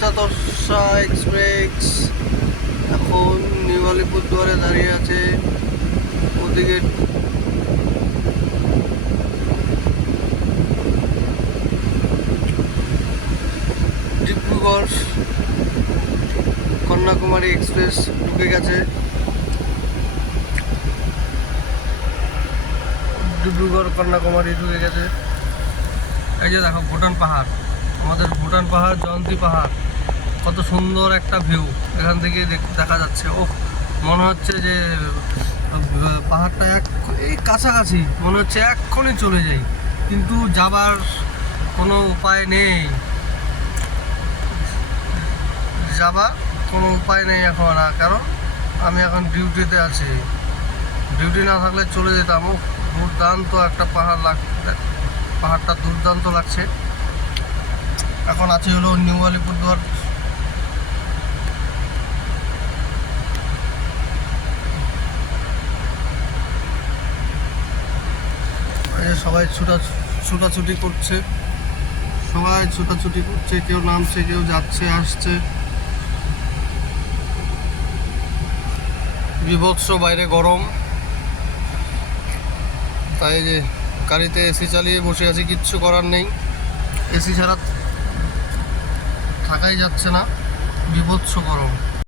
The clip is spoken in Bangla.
তসা এক্সপ্রেস। এখন নিউ আলিপুরদুয়ারে দাঁড়িয়ে আছে। ওদিকে ডিব্রুগড় কন্যাকুমারী এক্সপ্রেস ঢুকে গেছে। ডিব্রুগড় কন্যাকুমারী ঢুকে গেছে। এই যে দেখো, ভুটান পাহাড়। আমাদের ভুটান পাহাড়, জয়ন্তী পাহাড়। কত সুন্দর একটা ভিউ এখান থেকে দেখ- যাচ্ছে। ও মনে হচ্ছে যে, পাহাড়টা এক, এই কাছাকাছি। মনে হচ্ছে এক্ষুনি চলে যাই। কিন্তু যাবার কোনো উপায় নেই। যাবার কোনো উপায় নেই এখন আর, কারণ আমি এখন ডিউটিতে আছি। ডিউটি না থাকলে চলে যেতাম। ও দুর্দান্ত একটা পাহাড় লাগ পাহাড়টা দুর্দান্ত লাগছে। এখন আছে হলো নিউ আলিপুরদুয়ার এই যে সবাই ছুটা ছুটাছুটি করছে। সবাই ছুটাছুটি করছে, কেউ নামছে, কেউ যাচ্ছে, আসছে। বিভৎস বাইরে গরম। তাই যে গাড়িতে এসি চালিয়ে বসে আছি, কিচ্ছু করার নেই। এসি ছাড়া থাকাই যাচ্ছে না। বিভৎস গরম।